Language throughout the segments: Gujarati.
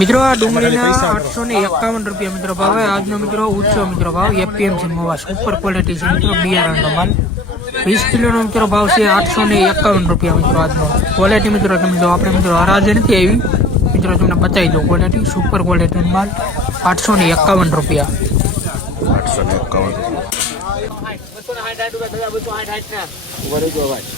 મિત્રો આ ડુંગળીના આઠસો ને એકાવન રૂપિયા મિત્રો ભાવ. આજનો મિત્રો ઊંચો મિત્રો ભાવ. એપીએમ છે મોવા. સુપર ક્વોલિટી છે મિત્રો. બિયારણનો માલ. વીસ કિલોનો મિત્રો ભાવ છે આઠસો ને એકાવન રૂપિયા મિત્રો આજનો. ક્વોલિટી મિત્રો તમે જો આપણે મિત્રો હરાજે નથી આવી. મિત્રો તમને બતાવી દઉં ક્વોલિટી સુપર ક્વોલિટીનો માલ. આઠસો ને એકાવન રૂપિયા. આઠસો ને એકાવન બસો ને સાઠ રૂપિયા બસો સાઠ સાઠ ના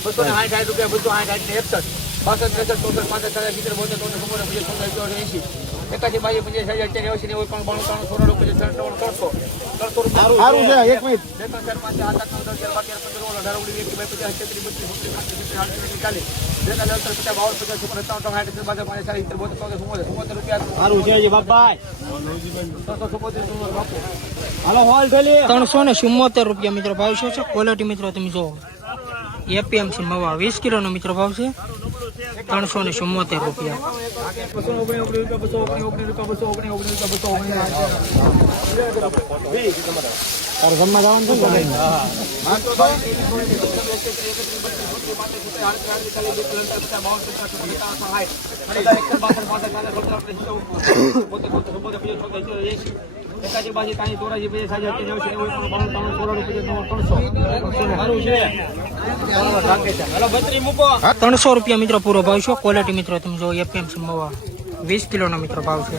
બસો ને સાઠ રૂપિયા બસો સાઠ સાઠ ને એકસઠ પાસઠ ત્રેસઠ ચોસઠ પાંસઠ સાડા સિત્તેર બોતેર ચોતેર ચુમ્મોતેર પંચાસ પંચાસ ચોસઠ એંસી એકાસી બાસી પંચાસ એસી નેવું બાણું ત્રાણું સોળ રૂપિયા ત્રણ ત્રણ ત્રણસો ત્રણસો રૂપિયા એક મિનિટ બે ત્રણ ચાર પાંચ આઠ આઠ નવ દસ બાર તેર પંદર સોળ અઢાર ઓગણીસ વીસ પચાસ તેત્રીસ બત્રીસ બત્રીસ પાંત્રીસ સિત્તેર આડત્રીસ ઓગણચાલીસ બે ત્રણ દસ પચાસ બાવન પચાસ છપ્પન સત્તાવન ત્રણ આઠ બાર પાંચ ચાલીસ સિત્તેર બોતેર ચોતેર ચુમ્મોતેર ચુમ્મોતેર રૂપિયા સારું છે બાપા ત્રણસો ચુમ્મોતેર ચુમ્મોતેર બાપુ હાલો હોલ ઠેલી ત્રણસો ને ચુમ્મોતેર રૂપિયા મિત્રો ભાવ છે છે ક્વોલિટી મિત્રો તમે જો એપીએમસી મવા વીસ કિલોનો મિત્રો ભાવ છે ત્રણસો ને ચુમ્મોતેર રૂપિયા. બસો ઓગણીસ ઓગણીસ રૂપિયા બસો ઓગણીસ ઓગણીસ રૂપિયા બસો ઓગણીસ ઓગણીસ રૂપિયા બસો ઓગણીસ તારે જમવા છે? ત્રણસો રૂપિયા મિત્રો પૂરો ભાવ છો. ક્વોલિટી મિત્રો, તમે જો એપીએમસી મવા. વીસ કિલોનો મિત્રો ભાવ છે.